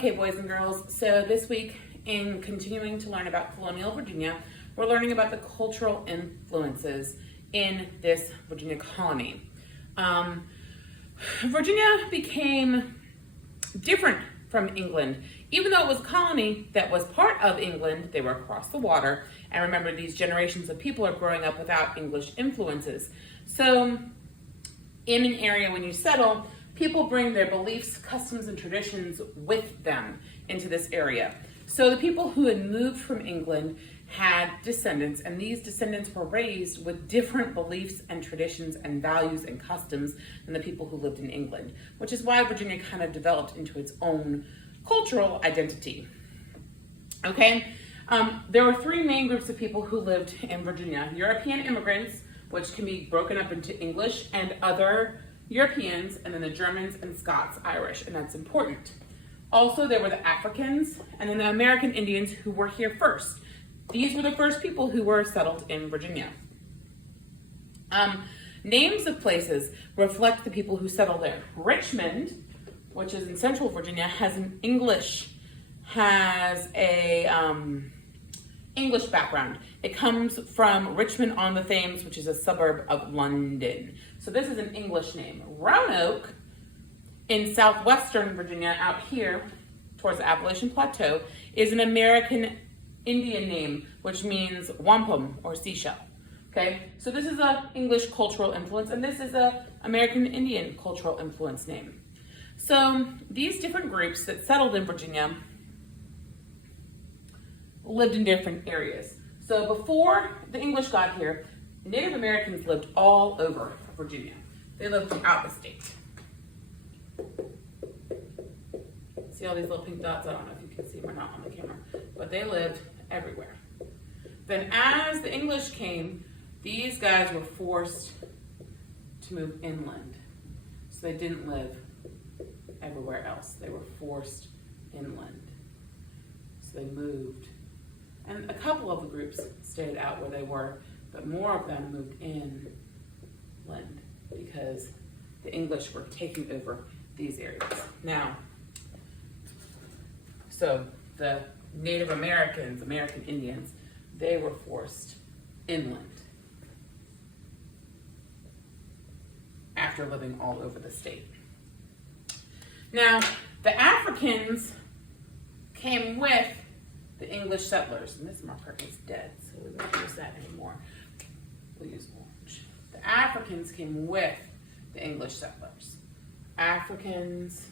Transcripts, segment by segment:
Okay, boys and girls, so this week in continuing to learn about colonial Virginia, we're learning about the cultural influences in this Virginia colony. Virginia became different from England. Even though it was a colony that was part of England, they were across the water. And remember, these generations of people are growing up without English influences. So in an area when you settle, people bring their beliefs, customs, and traditions with them into this area. So the people who had moved from England had descendants, and these descendants were raised with different beliefs and traditions and values and customs than the people who lived in England, which is why Virginia kind of developed into its own cultural identity. Okay, there were three main groups of people who lived in Virginia: European immigrants, which can be broken up into English and other Europeans, and then the Germans and Scots, Irish, and that's important. Also, there were the Africans, and then the American Indians who were here first. These were the first people who were settled in Virginia. Names of places reflect the people who settled there. Richmond, which is in central Virginia, has an English background. It comes from Richmond on the Thames, which is a suburb of London. So this is an English name. Roanoke in southwestern Virginia, out here towards the Appalachian Plateau, is an American Indian name, which means wampum or seashell. Okay, so this is an English cultural influence, and this is a American Indian cultural influence name. So these different groups that settled in Virginia lived in different areas. So before the English got here, Native Americans lived all over Virginia. They lived throughout the state. See all these little pink dots? I don't know if you can see them or not on the camera, but they lived everywhere. Then as the English came, these guys were forced to move inland. So they didn't live everywhere else. They were forced inland. So they moved. And a couple of the groups stayed out where they were, but more of them moved inland because the English were taking over these areas. Now, so the Native Americans, American Indians, they were forced inland after living all over the state. Now, the Africans came with the English settlers, and this marker is dead, so we won't use that anymore. We'll use orange. The Africans came with the English settlers. Africans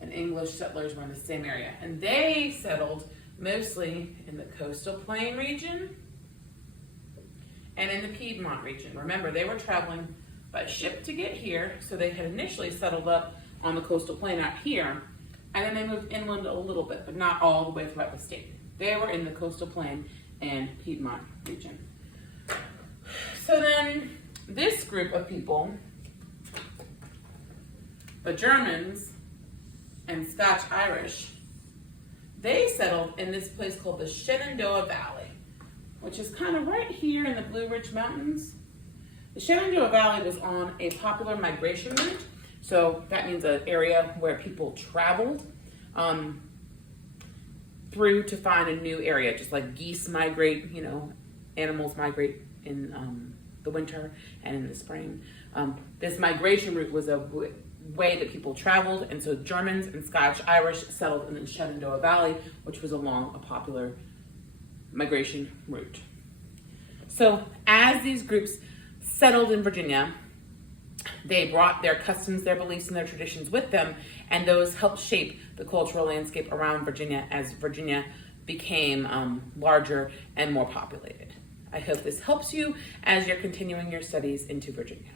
and English settlers were in the same area, and they settled mostly in the coastal plain region and in the Piedmont region. Remember, they were traveling by ship to get here, so they had initially settled up on the coastal plain out here, and then they moved inland a little bit, but not all the way throughout the state. They were in the coastal plain and Piedmont region. So then this group of people, the Germans and Scotch Irish, they settled in this place called the Shenandoah Valley, which is kind of right here in the Blue Ridge Mountains. The Shenandoah Valley was on a popular migration route. So that means an area where people traveled through to find a new area, just like geese migrate, animals migrate in the winter and in the spring. This migration route was a way that people traveled, and so Germans and Scotch Irish settled in the Shenandoah Valley, which was along a popular migration route. So as these groups settled in Virginia, they brought their customs, their beliefs, and their traditions with them, and those helped shape the cultural landscape around Virginia as Virginia became larger and more populated. I hope this helps you as you're continuing your studies into Virginia.